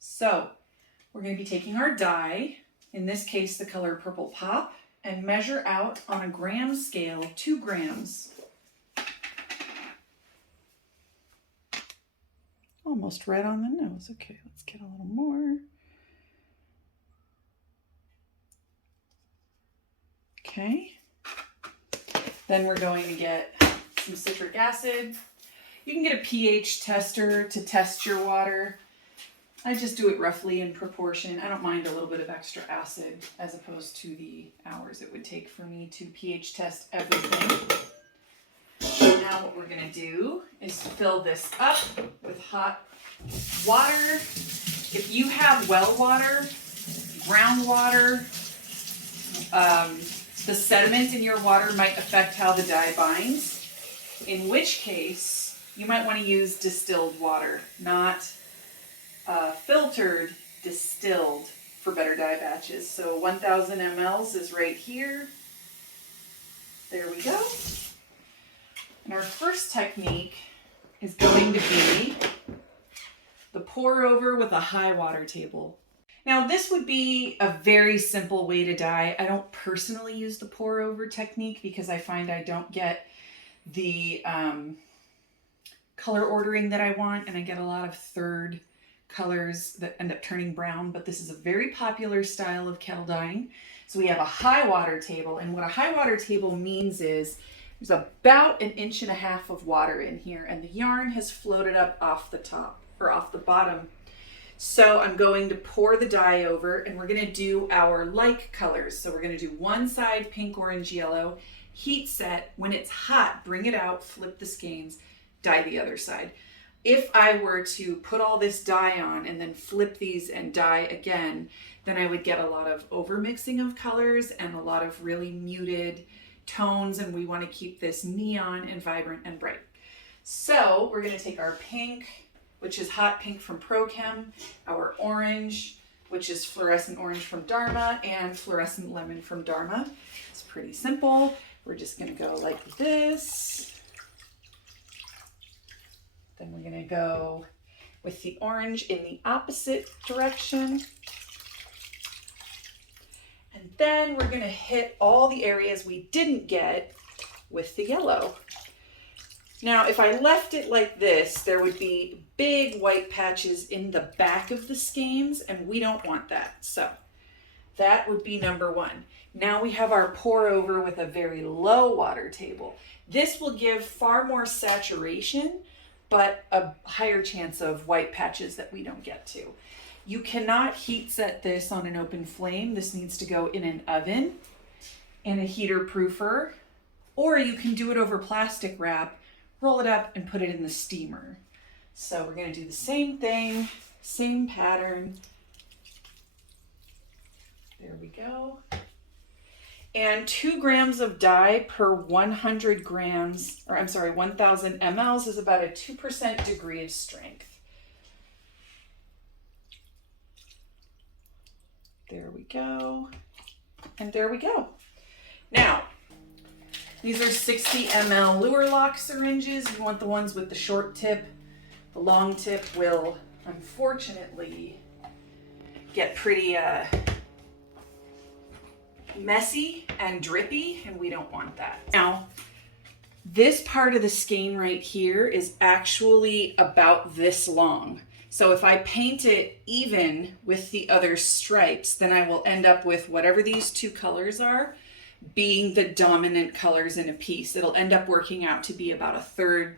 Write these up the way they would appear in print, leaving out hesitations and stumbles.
So we're going to be taking our dye, in this case the color Purple Pop, and measure out on a gram scale 2 grams. Almost right on the nose. Okay, let's get a little more. Okay. Then we're going to get some citric acid. You can get a pH tester to test your water. I just do it roughly in proportion. I don't mind a little bit of extra acid as opposed to the hours it would take for me to pH test everything. Now what we're going to do is fill this up with hot water. If you have well water, groundwater, the sediment in your water might affect how the dye binds, in which case you might want to use distilled water, not filtered, distilled for better dye batches. So 1000 mLs is right here. There we go. And our first technique is going to be the pour over with a high water table. Now this would be a very simple way to dye. I don't personally use the pour over technique because I find I don't get the color ordering that I want, and I get a lot of third colors that end up turning brown, but this is a very popular style of kettle dyeing. So we have a high water table, and what a high water table means is there's about 1.5 inches of water in here, and the yarn has floated up off the top or off the bottom. So I'm going to pour the dye over, and we're going to do our like colors. So we're going to do one side pink, orange, yellow, heat set. When it's hot, bring it out, flip the skeins, dye the other side. If I were to put all this dye on and then flip these and dye again, then I would get a lot of overmixing of colors and a lot of really muted tones, and we want to keep this neon and vibrant and bright. So we're going to take our pink, which is hot pink from Pro Chem, our orange, which is fluorescent orange from Dharma, and fluorescent lemon from Dharma. It's pretty simple. We're just going to go like this. Then we're going to go with the orange in the opposite direction. And then we're going to hit all the areas we didn't get with the yellow. Now, if I left it like this, there would be big white patches in the back of the skeins, and we don't want that. So that would be number one. Now we have our pour over with a very low water table. This will give far more saturation, but a higher chance of white patches that we don't get to. You cannot heat set this on an open flame. This needs to go in an oven, in a heater proofer, or you can do it over plastic wrap, roll it up and put it in the steamer. So we're going to do the same thing, same pattern. There we go. And 2 grams of dye per 100 grams, or I'm sorry, 1000 mLs is about a 2% degree of strength. There we go. And there we go. Now, these are 60 ml lure lock syringes. You want the ones with the short tip. The long tip will, unfortunately, get pretty messy and drippy, and we don't want that. Now, this part of the skein right here is actually about this long. So if I paint it even with the other stripes, then I will end up with whatever these 2 colors are being the dominant colors in a piece. It'll end up working out to be about 1/3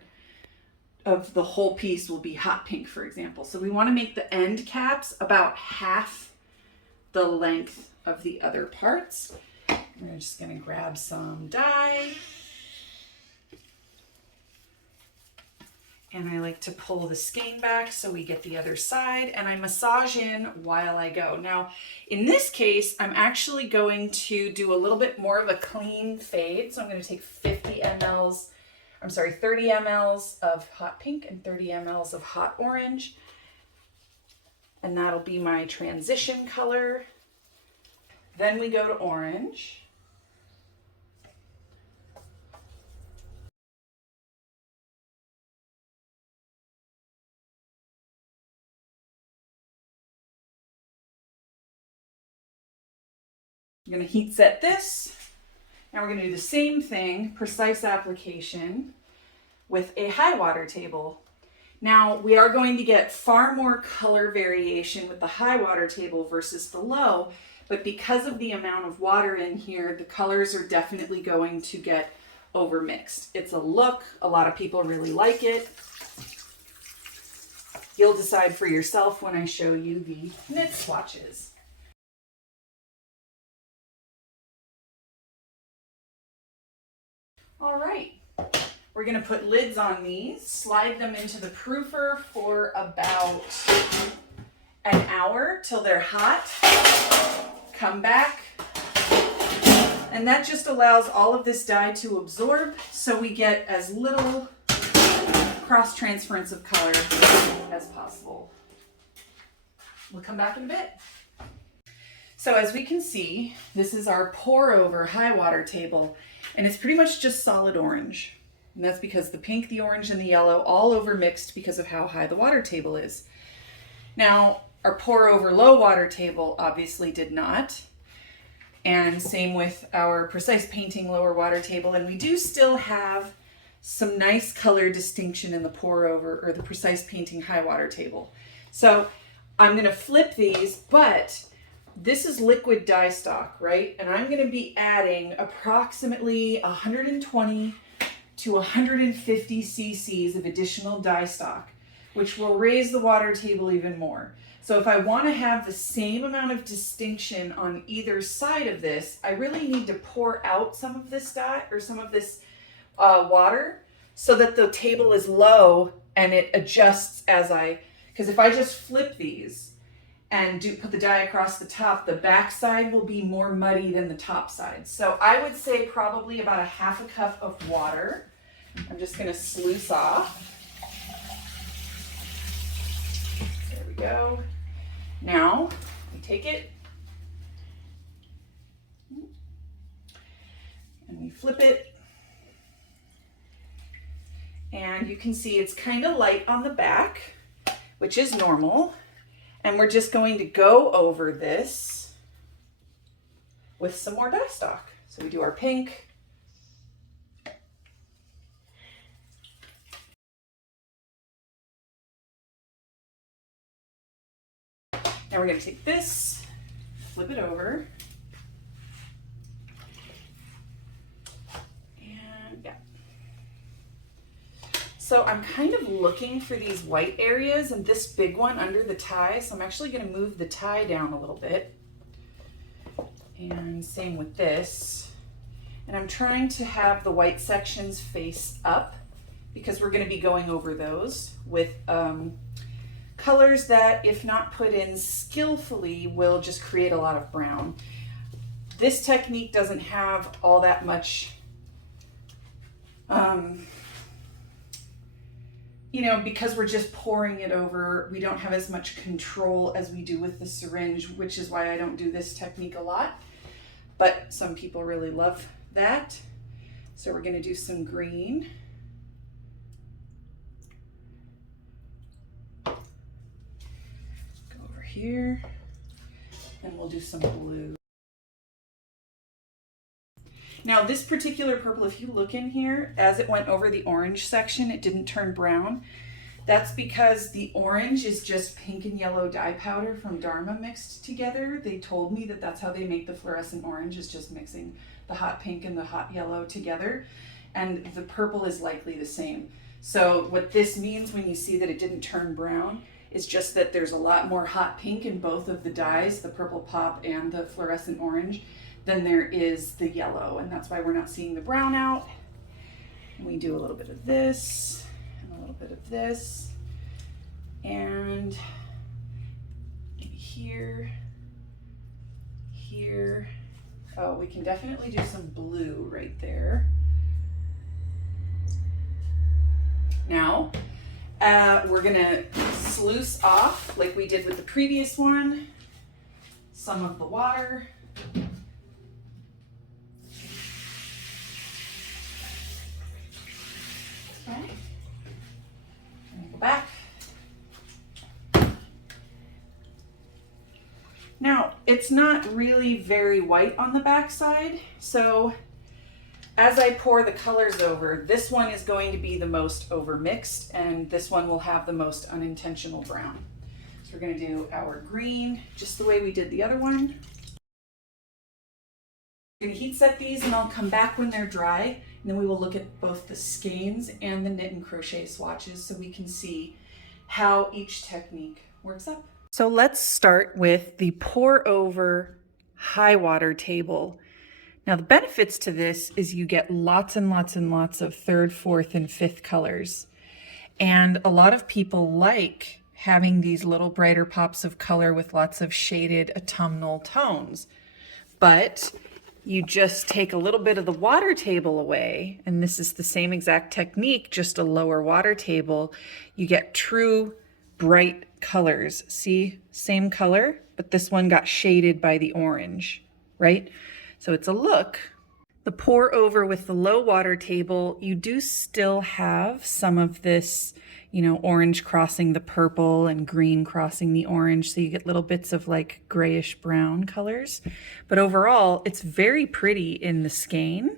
of the whole piece will be hot pink, for example. So we want to make the end caps about half the length of the other parts. We're just going to grab some dye. And I like to pull the skein back so we get the other side, and I massage in while I go. Now, in this case, I'm actually going to do a little bit more of a clean fade. So I'm going to take 30 mLs of hot pink and 30 mLs of hot orange. And that'll be my transition color. Then we go to orange. We're going to heat set this. Now we're going to do the same thing, precise application, with a high water table. Now we are going to get far more color variation with the high water table versus the low, but because of the amount of water in here, the colors are definitely going to get overmixed. It's a look. A lot of people really like it. You'll decide for yourself when I show you the knit swatches. All right, we're going to put lids on these, slide them into the proofer for about an hour till they're hot. Come back, and that just allows all of this dye to absorb so we get as little cross transference of color as possible. We'll come back in a bit. So as we can see, this is our pour over high water table, and it's pretty much just solid orange. And that's because the pink, the orange, and the yellow all over mixed because of how high the water table is. Now, our pour over low water table obviously did not. And same with our precise painting lower water table. And we do still have some nice color distinction in the pour over or the precise painting high water table. So I'm going to flip these, but this is liquid dye stock, right? And I'm going to be adding approximately 120 to 150 cc's of additional dye stock, which will raise the water table even more. So if I want to have the same amount of distinction on either side of this, I really need to pour out some of this dye or some of this water so that the table is low and it adjusts because if I just flip these and put the dye across the top, the back side will be more muddy than the top side. So I would say probably about a half a cup of water. I'm just going to sluice off. There we go. Now we take it and we flip it. And you can see it's kind of light on the back, which is normal. And we're just going to go over this with some more dye stock. So we do our pink. Now we're going to take this, flip it over. And yeah. So I'm kind of looking for these white areas and this big one under the tie. So I'm actually going to move the tie down a little bit. And same with this. And I'm trying to have the white sections face up because we're going to be going over those with colors that, if not put in skillfully, will just create a lot of brown. This technique doesn't have all that much, because we're just pouring it over, we don't have as much control as we do with the syringe, which is why I don't do this technique a lot. But some people really love that. So we're going to do some green. Here, and we'll do some blue. Now this particular purple, if you look in here, as it went over the orange section, it didn't turn brown. That's because the orange is just pink and yellow dye powder from Dharma mixed together. They told me that that's how they make the fluorescent orange, is just mixing the hot pink and the hot yellow together. And the purple is likely the same. So what this means when you see that it didn't turn brown is just that there's a lot more hot pink in both of the dyes, the purple pop and the fluorescent orange, than there is the yellow. And that's why we're not seeing the brown out. And we do a little bit of this and a little bit of this. And here, here. Oh, we can definitely do some blue right there. Now, we're gonna sluice off, like we did with the previous one, some of the water. Okay. And go back. Now, it's not really very white on the back side. So as I pour the colors over, this one is going to be the most over mixed, and this one will have the most unintentional brown. So we're going to do our green just the way we did the other one. I'm going to heat set these and I'll come back when they're dry, and then we will look at both the skeins and the knit and crochet swatches so we can see how each technique works up. So let's start with the pour over high water table. Now the benefits to this is you get lots and lots and lots of third, fourth, and fifth colors. And a lot of people like having these little brighter pops of color with lots of shaded autumnal tones. But you just take a little bit of the water table away, and this is the same exact technique, just a lower water table. You get true bright colors. See, same color, but this one got shaded by the orange, right? So it's a look. The pour over with the low water table, you do still have some of this, orange crossing the purple and green crossing the orange. So you get little bits of like grayish brown colors. But overall, it's very pretty in the skein.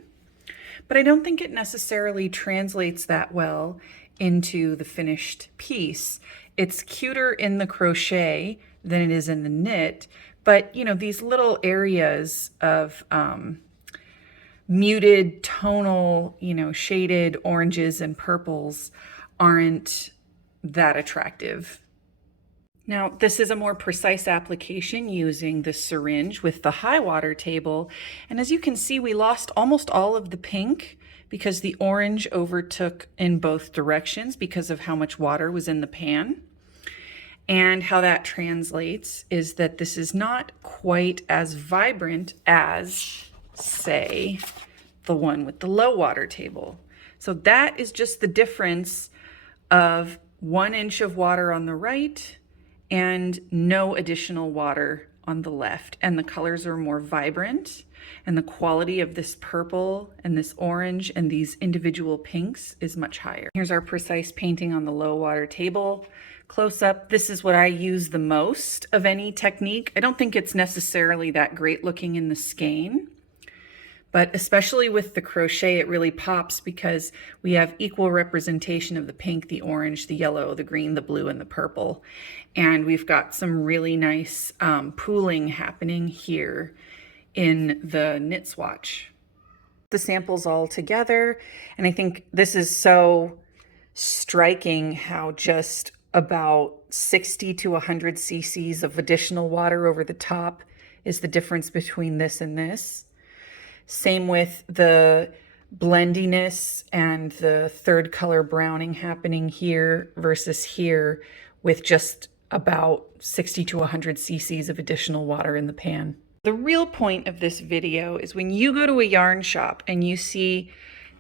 But I don't think it necessarily translates that well into the finished piece. It's cuter in the crochet than it is in the knit. But, these little areas of muted tonal, shaded oranges and purples aren't that attractive. Now, this is a more precise application using the syringe with the high water table. And as you can see, we lost almost all of the pink because the orange overtook in both directions because of how much water was in the pan. And how that translates is that this is not quite as vibrant as, say, the one with the low water table. So that is just the difference of 1 inch of water on the right and no additional water on the left. And the colors are more vibrant, and the quality of this purple and this orange and these individual pinks is much higher. Here's our precise painting on the low water table. Close up, this is what I use the most of any technique. I don't think it's necessarily that great looking in the skein, but especially with the crochet, it really pops because we have equal representation of the pink, the orange, the yellow, the green, the blue, and the purple. And we've got some really nice pooling happening here in the knit swatch. The samples all together, and I think this is so striking how just about 60 to 100 cc's of additional water over the top is the difference between this and this. Same with the blendiness and the third color browning happening here versus here with just about 60 to 100 cc's of additional water in the pan. The real point of this video is when you go to a yarn shop and you see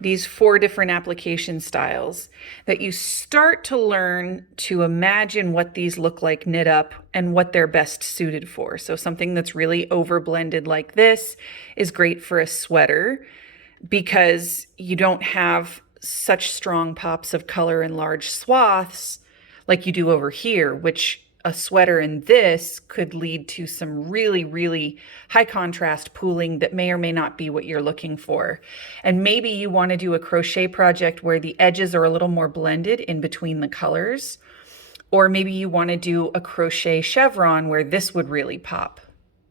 these 4 different application styles, that you start to learn to imagine what these look like knit up and what they're best suited for. So something that's really over blended like this is great for a sweater because you don't have such strong pops of color in large swaths like you do over here, which a sweater in this could lead to some really, really high contrast pooling that may or may not be what you're looking for. And maybe you want to do a crochet project where the edges are a little more blended in between the colors. Or maybe you want to do a crochet chevron where this would really pop.